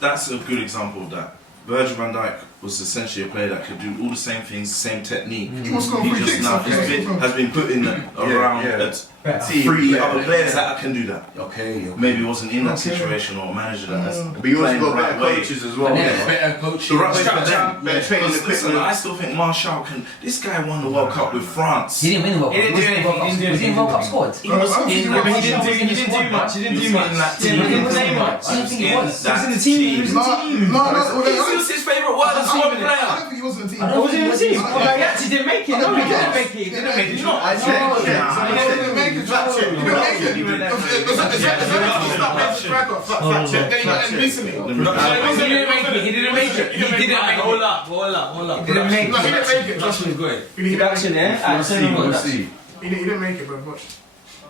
that's a good example of that. Virgil van Dijk was essentially a player that could do all the same things, the same technique. He was scoring free kicks. Has been put in around Yeah. three other players that can do that. Okay. Maybe wasn't in that situation or a manager that has. But you also got better coaches as well. Better coach. The right way for Better them. training Listen, equipment. I still think Martial can. This guy won the World Cup with France. He didn't win the World Cup. He didn't do anything. Was he in World Cup squad? He didn't do much. He didn't say much. I don't think he was. He was in the team. He was in the team. No, his favourite word as I one player. don't think he was in the team. I was in the team. Well, he actually didn't make it. No, he didn't make it. He didn't make it. I checked. He didn't make it. Fact check. He didn't make it. He didn't make it. Hold up. He didn't make No, he it. didn't make it. Trust me, good. Production, yeah? We'll see. He didn't make it, bro. Watch.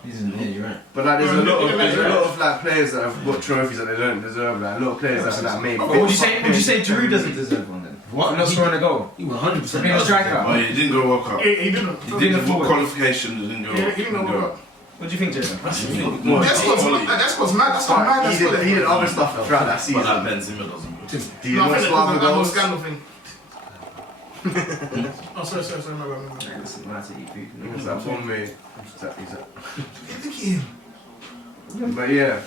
You're right. But like, there's a lot of like players that have got trophies that they don't deserve. Like a lot of players that are like made. Would you say Giroud doesn't deserve one then? What? Not scoring a goal. He 100%. Being a striker. Oh, he didn't go World Cup. He didn't. He didn't for qualification. He didn't go. He didn't go. What do you think, Jason? That's what's mad. That's what mad. He did other stuff throughout that season. But that Benzema doesn't. He did not score other goals. Scandal thing. Oh, sorry, my bad. It's that one way. But yeah,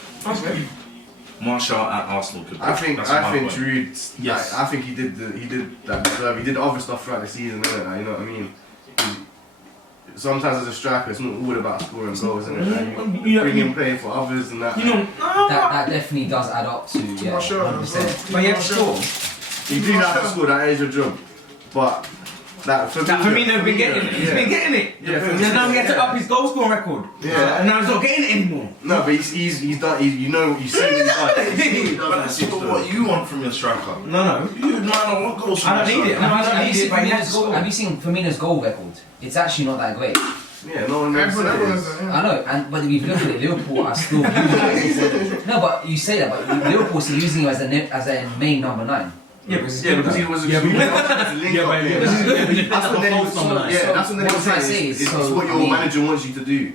Martial at Arsenal could. I think Giroud. Yes. I think he did that deserve. He did other stuff throughout the season, innit? Like, you know what I mean? Sometimes as a striker, it's not all about scoring goals, isn't it? Like, you bring in playing for others and that. That definitely does add up to 100%. But you have to score. You do have to score. That is your job. But that Firmino's been getting it. He's been getting it. Yeah, and now he has to up his goal scoring record. Yeah. And now he's not getting it anymore. No, but he's done. You know, you see what he does. But that's still what you want from your striker. No. You might not want goals from I don't your need it. striker. No, I don't need it. But he has to score. Have you seen Firmino's goal record? It's actually not that great. Yeah, no one knows. Everyone has that. I know, but if you look at it, Liverpool are still using. No, but you say that, but Liverpool still using him as a main number 9. Yeah, because he was a link up. That's what they say. It's what your manager wants you to do.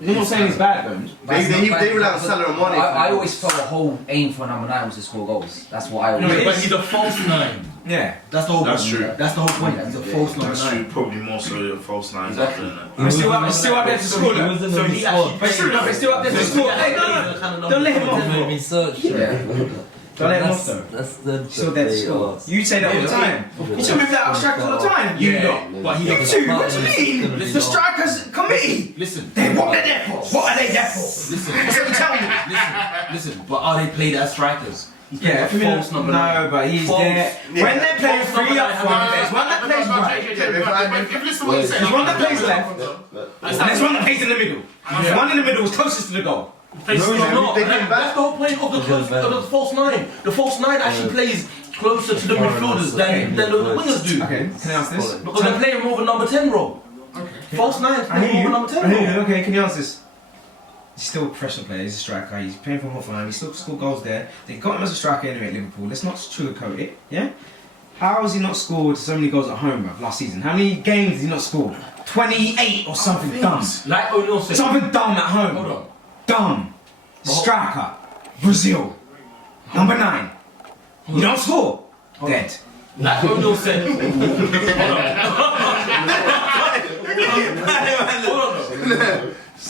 You're not saying he's bad, though. They rely on Salah and Mane. I always felt the whole aim for number 9 was to score goals. That's what I always. No, but he's a false 9. Yeah. That's the whole point. That's true. That's the whole point. He's a false number That's 9. true. Probably more so a false 9. Exactly. He's still up there to score. So he actually. But true enough, he's still up there to score. Hey, no. Don't let him off. Research. Don't let him off, though. That's the Still there to score. You say that all the time. You should move that out strikers all the time. You lot. But he's a Dude, what do you mean? The strikers committee. Listen. What are they there for? What are they there for? Listen. That's what you tell me. Listen. But are they played as strikers? Yeah, false number 9. No, but he's False. there. When they're playing free up front, there's one that plays right. There's one that plays left, and there's one that plays in the middle. The one in the middle was closest to the goal. No, he's not. That's the whole point of the false 9. The false 9 actually plays closer to the midfielders than the wingers do. Okay, can I answer this? Because they're playing more of a number 10 role. False 9 I hear playing you. more of a number 10 role. Okay, can you answer this? He's still a professional player, he's a striker, he's playing for Hotline, he still scored goals there. They got him as a striker anyway at Liverpool, let's not sugarcoat it, yeah? How has he not scored so many goals at home, bruv, last season? How many games did he not score? 28 or something dumb. Like O'Neill said. Something dumb at home. Hold on. Dumb. Striker. Brazil. Number 9. You don't score. Dead. Like O'Neill said.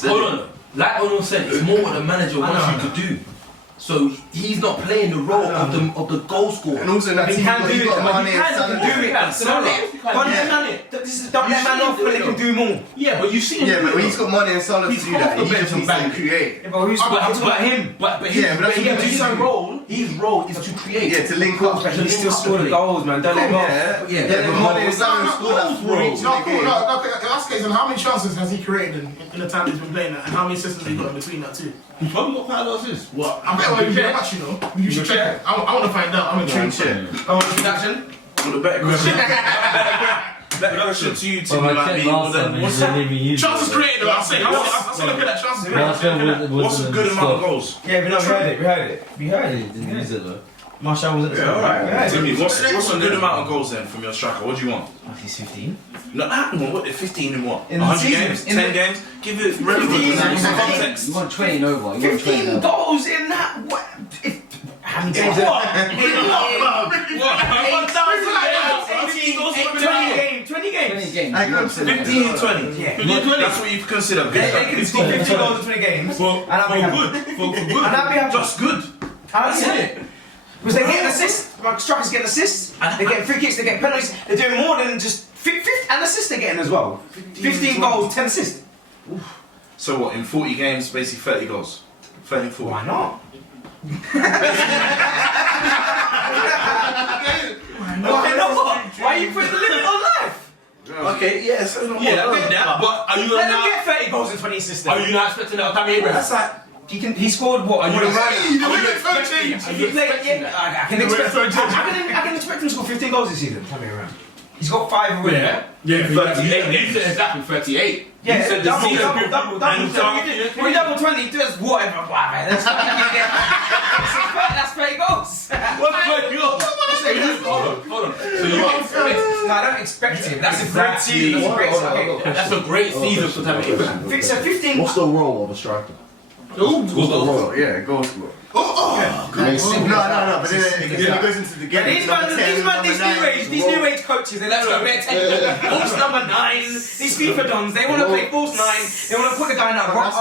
Hold on. Like O'Neill said, it's more what the manager wants you to do. So he's not playing the role of the goal scorer. And also that He team can do it. got But Mane he and can Salah. do it. Don't let man off when they can do more. Yeah, but you see him. Yeah, but when he's got Mane and Salah to He's do that, he off the just bench needs to and create. Yeah, but who's I'm talking about him? But Yeah, but that's what his he's role. His role is to create. Yeah, to link up. But he still scored the goals, man. Don't let him off. Yeah, but Mane and Salah scored that 4 each in the game. No, in that case, and how many chances has he created in the time he's been playing that, and how many assists has he got in between that too? He's probably got quite a lot of assists. What? I bet when you get much, you know. You should check. I want to find out. I'm intrigued. Oh, introduction? Well, the better question. Introduction to you, But Timmy. my Like, check last time, what's he didn't even use Charles is it. creative. I'm saying. I'm still looking at Charles. Last time what's a good amount of goals? Yeah, we heard it. We heard He it. didn't use it though. Marshall wasn't Yeah, alright. We heard it. Timmy, what's a good amount of goals then from your striker? What do you want? At least 15. No, what? 15 in what? In the 100 season, games? in 10 the- games? Give it relevant 15, context. You want 20 and over. You want 20 and 15 over. goals in that. What? How many games? What? 18 goals, 20 games. 20 games. I got 15 and 20. Yeah. That's what you consider good. They can score 15 goals in 20 games. For good. And I'll be happy. Just good. That's it. Because they get assists, like strikers get assists, they get free kicks, they get penalties, they're doing more than just 50 and assists they're getting as well. 15 goals, 10 assists. So what, in 40 games, basically 30 goals? 30 and 40. Why not? Why not? Why are you putting the limit on life? Okay, yeah, so no Yeah, I more. get that. But are you Let them not? get 30 goals and 20 assists. Are you not expecting that of Tammy Abraham? That's like, He scored what? Are you More than expecting- You look at 13. If you play, I can expect him to score 15 goals this season. Tell me around. He's got 5 already. Yeah, 38 games. Exactly 38. Yeah, You said the double, season- double. And We double 20, does whatever. That's 30 goals. Hold on. So you expect? No, I don't expect him. That's a great season. That's a great season. That's a great season for Tammy Abraham. So 15. What's the role of a striker? Goal scorer, yeah, goal scorer. No, but then it goes into the game. These new age coaches, they let's go, they're false number 9. These FIFA dons, they want to play false 9. They want to put the guy in that RAM,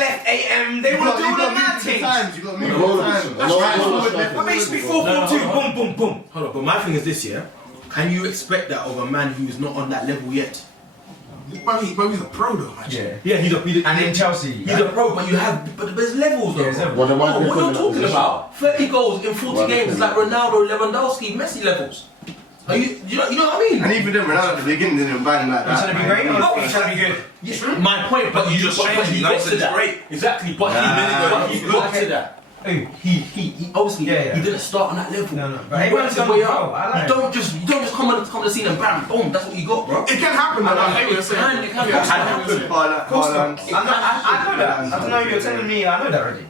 left AM. They want to do all the mad things. You got to move all the time. I mean, it should be 4-4-2. Boom, boom, boom. Hold on, but my thing is this, yeah? Can you expect that of a man who's not on that level yet? But he's a pro though, actually. Yeah, he's And in Chelsea, he's a pro, but there's levels though. Yeah, there's levels. Well, then why Oh, they what put are him you in that talking position? about? 30 goals in 40 Why they games put is him like in Ronaldo, Lewandowski, Messi levels. Are you know what I mean? And even then, Ronaldo at the beginning didn't bang like He's that. trying to be great, or he's trying to be good? Yes, my point, but You just changed, he you know, got so to it's that. great. Exactly, but he got to that. He obviously he didn't start on that level. No. But He everyone's done way well. up. I like You don't just come on the scene and bam, boom, that's what you got, bro. It can happen, though. I hear what you're saying. It can Yeah. happen. Haaland. I know that. I don't know if you're telling me. I know that already.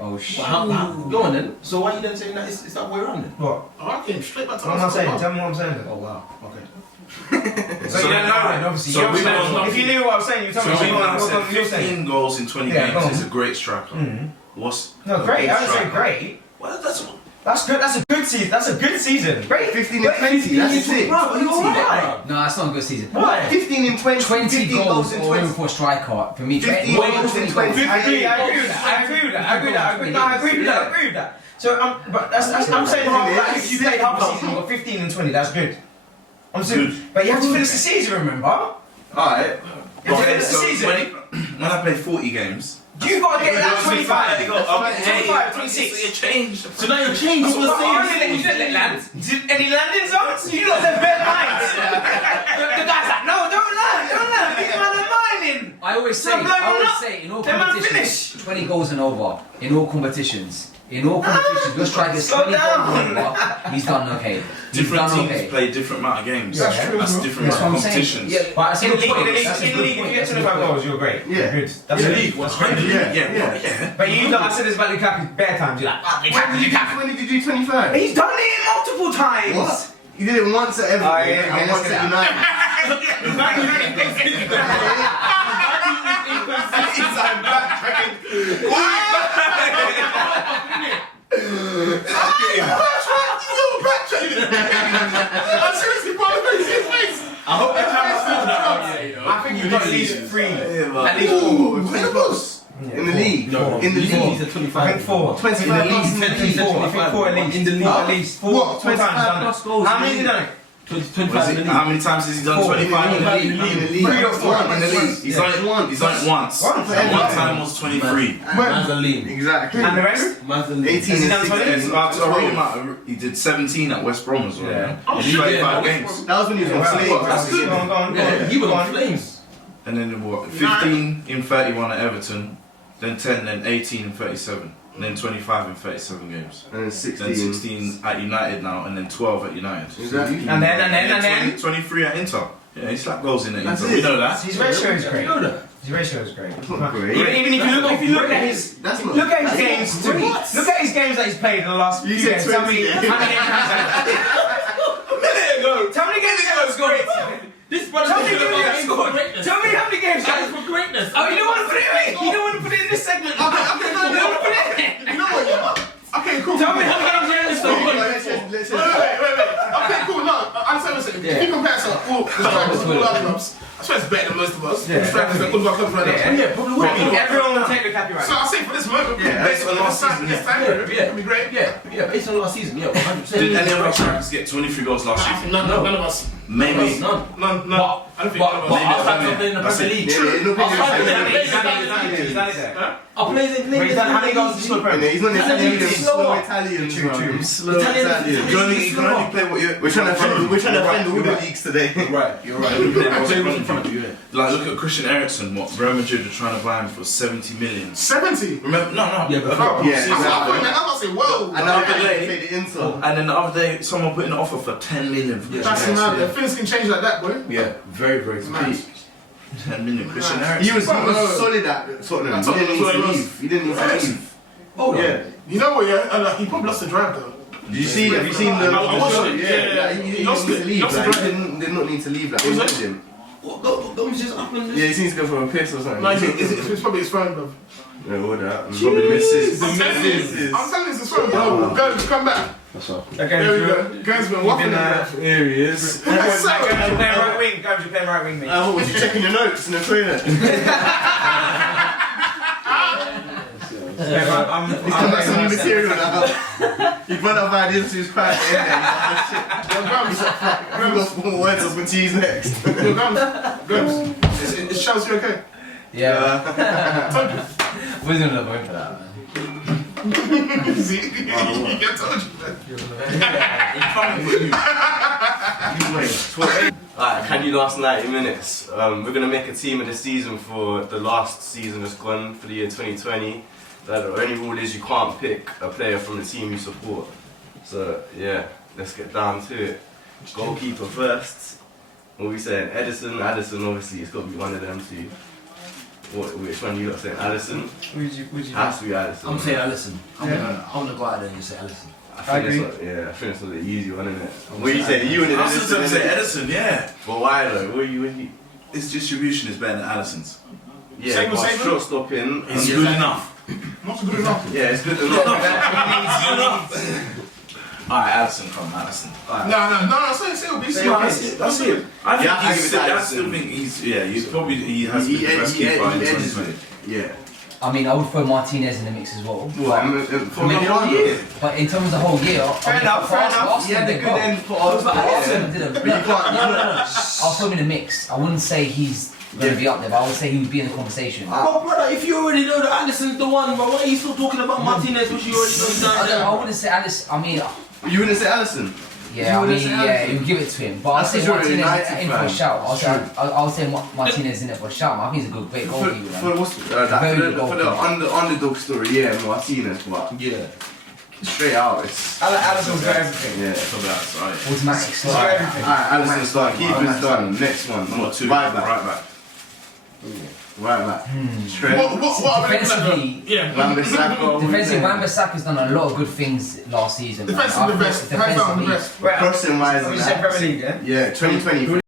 Oh shit. Go on then. So why are you then saying that it's that way around then? What? Oh, I came straight back to What am I saying? Tell me what I'm saying. Oh wow. Okay. So you don't know then, obviously. So we If you knew what I was saying, you tell me. So What you're 15 saying? goals in 20 Yeah, go games on. is a great striker. What's No, a great. good I would say striker? great. Well, that's That's good. That's a good season. That's a good season. Great. 15 and 20, that's it. Bro, are you alright? No, that's not a good season. Why? 15 and 20. 20 15 goals in or even 20. for a striker. For me, 15 more goals than in 20 20. goals. I agree with that. So, but I'm saying like if you play half a season, you got 15 and 20. That's good. I'm saying, but you have to finish the season. Remember? Alright. You have to finish the season. When I play 40 games, You gotta get that 25. 25, 26. 26. You changed. So now you're changed to the same. You didn't let land. Any landing zones? You lot said bare lines. The guy's like, no, don't land. These men are mining. I always say, in all Them man competitions, 20 goals and over. In all competitions. Your striker's Slow 20 goals down. and over. He's done okay. He's Different done teams okay. play different amount of games. That's true, That's bro. different That's what I'm saying. competitions. Yeah, but that's a In good the point. league, That's a if good you point. get 25 goals, you're great. Yeah. Good. That's In the good. league, That's 100. good. Yeah. But you know, I said this about Lukaku bare times. You're like, When did you do 25? He's done it multiple times. What? You did it once at Everton and once at United. I'm backtracking. I'm seriously part of his face. I hope the camera's still that. I think you've got at least 3. At least 4. In the league. No, In the he's league. a 25. I think 4. 25 In the league, goals in the league. 4. I think 4 at least. In the league. At least 4. What? 4 times 25 done plus it. goals How in many the have you done it? 25 in the league. How many times has he done 25 in the league? In the league. 3 or 4. In the league. He's done it once. He's done it once. Once. And one time was 23. Man's a lean. Exactly. And the rest? Man's a lean. 18 Has he and done 20? 16. I read him out. He did 17 at West Brom as well. Yeah. In 35 games. That was when he was on Slade. That's good. Go on. Yeah, he was Go on flames. And then what? 15 in 31 at Everton. then 10, then 18 and 37, and then 25 and 37 games. And then 16. Then 16 at United now, and then 12 at United. Exactly. And then 23 at Inter. Yeah, he slapped goals in at That's Inter. it. We know that. his ratio is great. You know that? His ratio is great. It's not great. Even if you look at his That's not. look at his that's games not too. great. Look at his games that he's played in the last few You said games. Tell me 20, how many games Tell me games he has scored. This brother Tell me is games he has scored. greatness. Tell me how many games he That has is for greatness. Oh, you don't want to put it in? You don't want to put it in this segment? You don't want to put it in? You know what, yeah? Okay, cool. Tell me how many games he has scored. Let's Wait. Okay, cool. No, I'm saying listen. If you compare to all the strikers of all our clubs, I swear it's better than most of us. Yeah, The strikers that all of our clubs right now. Yeah, probably would. Everyone will take the copyright. So I say for this moment, Yeah, based on last this time, season, this time period, yeah. it'll be great. Yeah, based on last season, yeah, 100%. Did any of our strikers get 23 goals last season? None of us. Maybe. None. None. I don't think But none of us. our fans are playing in the That's Premier it. League. Yeah, Our players ain't playing. How many goals did he score? he's not Italian. Slow Slow up. Italian. True. Slow Italian. Italian. You can only play what you're. We're trying to offend all You're the right. leagues today. You're right. In front of you. Like, look at Christian Eriksen. What Real Madrid are trying to buy him for 70 million. 70. Remember? No. Yeah, but Oh, Yeah, I'm not saying, whoa. And now they played the Inter. And then the other day, someone put in an offer for 10 million for Christian That's Eriksen. mad. Things can change like that, boy. Yeah, very cheap. 10 million Christian Eriksen. He was solid at Tottenham. He didn't need to leave. He didn't need to leave. Oh, Yeah. You know what, yeah? He probably lost the drive, though. Did you see? Have you seen the? I watched shot? it. Yeah, Yeah. he He didn't lost need it. to He leave. lost Like, the he drive. did not need to leave. Like, they Was wanted it? him. Go just up and Yeah, he seems to go for a piss or something. No, it's probably his phone, bro. Yeah, all that. And probably misses. I'm telling you, it's his phone, bro. Go, come back. That's all. There we go. Guy's been waffling there. Here he is. That's so You're playing right wing. Go, you're playing right wing, mate. What was you checking your notes in the toilet? He's come back some new material now. He's run out of ideas, he was quiet in there. He's like, I've got 4 words I was going to use next. Gums. Is Chelsea okay? Yeah. Told you. We're doing another one for that, man. See? I told you. Alright, can you last 90 minutes? We're going to make a team of the season for the last season that's gone for the year 2020. The only rule is you can't pick a player from the team you support. So yeah, let's get down to it. Goalkeeper first. What are we saying? Edison, Addison, obviously it's got to be one of them two. Which one you lot saying? Addison? Has to be Addison. I'm saying Alisson. I'm gonna go out there and just say Alisson. I think I think it's the easy one, isn't it? What do you say? You and I was just going to say Edison? Edison, yeah. But why though? What are you? His distribution is better than Alisson's. Yeah, Same but with short stopping. It's good enough. Not good enough. Yeah, it's good enough. Alright, Alisson, come on, Alisson. No, say it'll be That's it. I think Yeah, I he's agree with I still Alisson. think he has been the best keeper in 2020. Yeah. I mean, I would throw Martinez in the mix as well. For maybe the whole year. But in terms of the whole year, Fair enough. He had a good end for Arsenal. Arsenal did a But you can't. I'll throw him in the mix. I wouldn't say he's going to be up there, but I would say he would be in the conversation. But brother, if you already know that Alisson's the one, but why are you still talking about Martinez, which you already know is down there? I wouldn't say Alice. I mean, You wouldn't say Alisson? yeah, you give it to him. But I'll That's say because you're a Martinez United in for a fan. shout. I'll say Martinez in it for a shout. I think he's a great goalkeeper. For Man. the underdog story, yeah, Martinez, but Yeah. straight out, it's. Alisson's got everything. Yeah. So that's right. Automatic He's slot. got everything. Alright, Alisson's done. Keeper's done. Next one. Number 2, Right back. right back. Right back. Trent. What are we looking at? Defensively, Yeah. Wan-Bissaka. defensive, Wan-Bissaka's done a lot of good things last season. man. Defensively the best. Hands down the Defensively, best. Wait, Crossing wise. you said Premier League, yeah? Yeah, 2020.